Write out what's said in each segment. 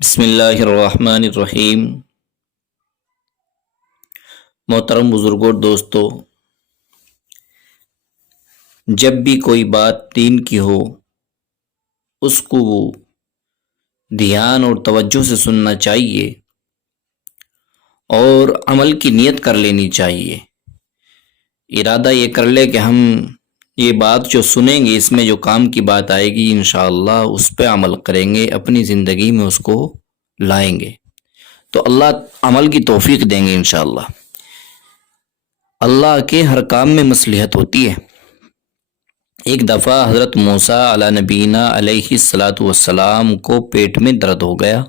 بسم اللہ الرحمن الرحیم۔ محترم بزرگوں اور دوستو، جب بھی کوئی بات دین کی ہو اس کو دھیان اور توجہ سے سننا چاہیے اور عمل کی نیت کر لینی چاہیے۔ ارادہ یہ کر لے کہ ہم یہ بات جو سنیں گے اس میں جو کام کی بات آئے گی انشاءاللہ اس پہ عمل کریں گے، اپنی زندگی میں اس کو لائیں گے تو اللہ عمل کی توفیق دیں گے انشاءاللہ۔ اللہ کے ہر کام میں مصلحت ہوتی ہے۔ ایک دفعہ حضرت موسیٰ علی نبینا علیہ الصلاۃ والسلام کو پیٹ میں درد ہو گیا۔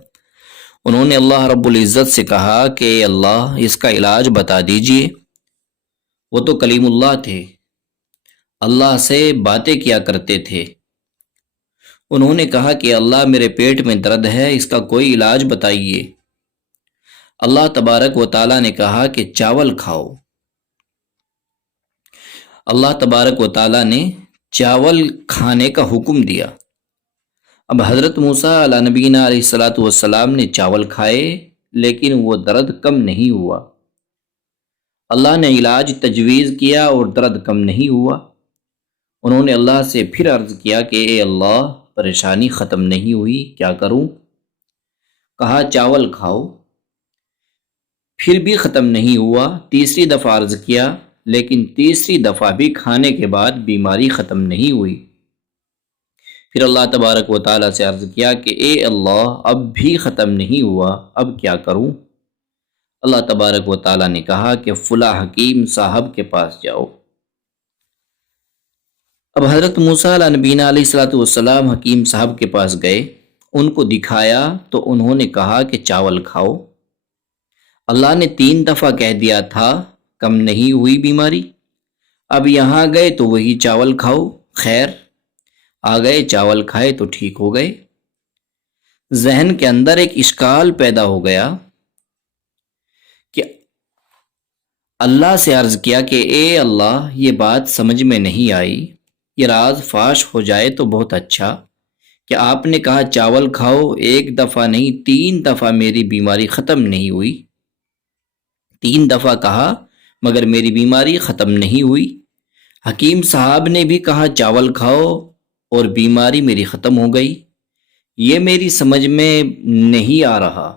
انہوں نے اللہ رب العزت سے کہا کہ اللہ اس کا علاج بتا دیجئے۔ وہ تو کلیم اللہ تھے، اللہ سے باتیں کیا کرتے تھے۔ انہوں نے کہا کہ اللہ میرے پیٹ میں درد ہے، اس کا کوئی علاج بتائیے۔ اللہ تبارک و تعالیٰ نے کہا کہ چاول کھاؤ۔ اللہ تبارک و تعالیٰ نے چاول کھانے کا حکم دیا۔ اب حضرت موسیٰ علی نبینا علیہ الصلاۃ والسلام نے چاول کھائے لیکن وہ درد کم نہیں ہوا۔ اللہ نے علاج تجویز کیا اور درد کم نہیں ہوا۔ انہوں نے اللہ سے پھر عرض کیا کہ اے اللہ پریشانی ختم نہیں ہوئی، کیا کروں؟ کہا چاول کھاؤ، پھر بھی ختم نہیں ہوا۔ تیسری دفعہ عرض کیا لیکن تیسری دفعہ بھی کھانے کے بعد بیماری ختم نہیں ہوئی۔ پھر اللہ تبارک و تعالیٰ سے عرض کیا کہ اے اللہ اب بھی ختم نہیں ہوا، اب کیا کروں؟ اللہ تبارک و تعالیٰ نے کہا کہ فلاں حکیم صاحب کے پاس جاؤ۔ اب حضرت موسیٰ علیہ نبینا علیہ الصلاۃ والسلام حکیم صاحب کے پاس گئے، ان کو دکھایا تو انہوں نے کہا کہ چاول کھاؤ۔ اللہ نے 3 دفعہ کہہ دیا تھا کم نہیں ہوئی بیماری، اب یہاں گئے تو وہی چاول کھاؤ، خیر آ گئے چاول کھائے تو ٹھیک ہو گئے۔ ذہن کے اندر ایک اشکال پیدا ہو گیا کہ اللہ سے عرض کیا کہ اے اللہ یہ بات سمجھ میں نہیں آئی، یہ راز فاش ہو جائے تو بہت اچھا کہ آپ نے کہا چاول کھاؤ، 1 دفعہ نہیں 3 دفعہ میری بیماری ختم نہیں ہوئی۔ 3 دفعہ کہا مگر میری بیماری ختم نہیں ہوئی۔ حکیم صاحب نے بھی کہا چاول کھاؤ اور بیماری میری ختم ہو گئی، یہ میری سمجھ میں نہیں آ رہا۔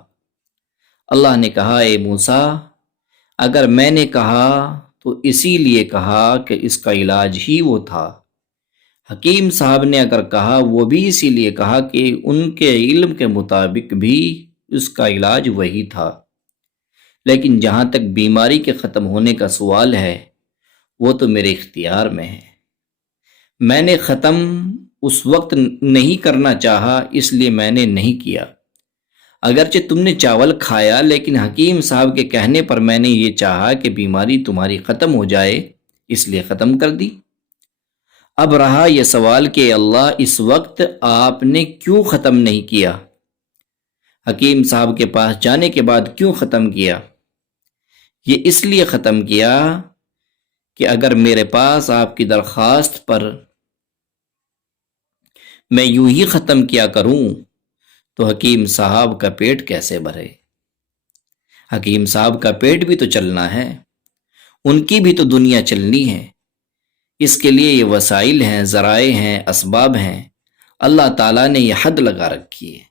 اللہ نے کہا اے موسیٰ اگر میں نے کہا تو اسی لیے کہا کہ اس کا علاج ہی وہ تھا۔ حکیم صاحب نے اگر کہا وہ بھی اسی لیے کہا کہ ان کے علم کے مطابق بھی اس کا علاج وہی تھا۔ لیکن جہاں تک بیماری کے ختم ہونے کا سوال ہے وہ تو میرے اختیار میں ہے۔ میں نے ختم اس وقت نہیں کرنا چاہا اس لیے میں نے نہیں کیا۔ اگرچہ تم نے چاول کھایا لیکن حکیم صاحب کے کہنے پر میں نے یہ چاہا کہ بیماری تمہاری ختم ہو جائے اس لیے ختم کر دی۔ اب رہا یہ سوال کہ اللہ اس وقت آپ نے کیوں ختم نہیں کیا؟ حکیم صاحب کے پاس جانے کے بعد کیوں ختم کیا؟ یہ اس لیے ختم کیا کہ اگر میرے پاس آپ کی درخواست پر میں یوں ہی ختم کیا کروں تو حکیم صاحب کا پیٹ کیسے بھرے؟ حکیم صاحب کا پیٹ بھی تو چلنا ہے، ان کی بھی تو دنیا چلنی ہے، اس کے لیے یہ وسائل ہیں، ذرائع ہیں، اسباب ہیں۔ اللہ تعالیٰ نے یہ حد لگا رکھی ہے،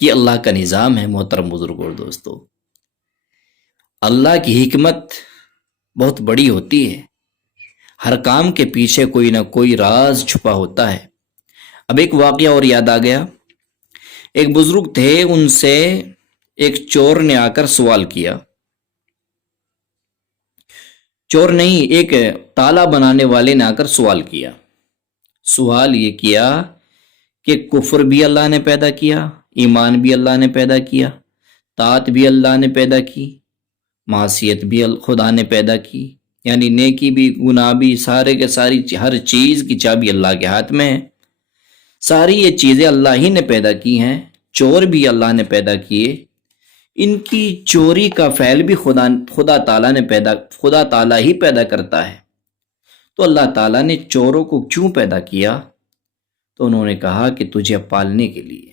یہ اللہ کا نظام ہے۔ محترم بزرگوں اور دوستو، اللہ کی حکمت بہت بڑی ہوتی ہے، ہر کام کے پیچھے کوئی نہ کوئی راز چھپا ہوتا ہے۔ اب ایک واقعہ اور یاد آ گیا۔ ایک بزرگ تھے، ان سے ایک چور نے آ کر سوال کیا، چور نہیں ایک تالا بنانے والے نے آ کر سوال کیا۔ سوال یہ کیا کہ کفر بھی اللہ نے پیدا کیا، ایمان بھی اللہ نے پیدا کیا، طاعت بھی اللہ نے پیدا کی، معصیت بھی خدا نے پیدا کی، یعنی نیکی بھی گناہ بھی، سارے کے ساری ہر چیز کی چابی اللہ کے ہاتھ میں ہے۔ ساری یہ چیزیں اللہ ہی نے پیدا کی ہیں، چور بھی اللہ نے پیدا کیے، ان کی چوری کا فعل بھی خدا تعالیٰ ہی پیدا کرتا ہے۔ تو اللہ تعالیٰ نے چوروں کو کیوں پیدا کیا؟ تو انہوں نے کہا کہ تجھے پالنے کے لیے۔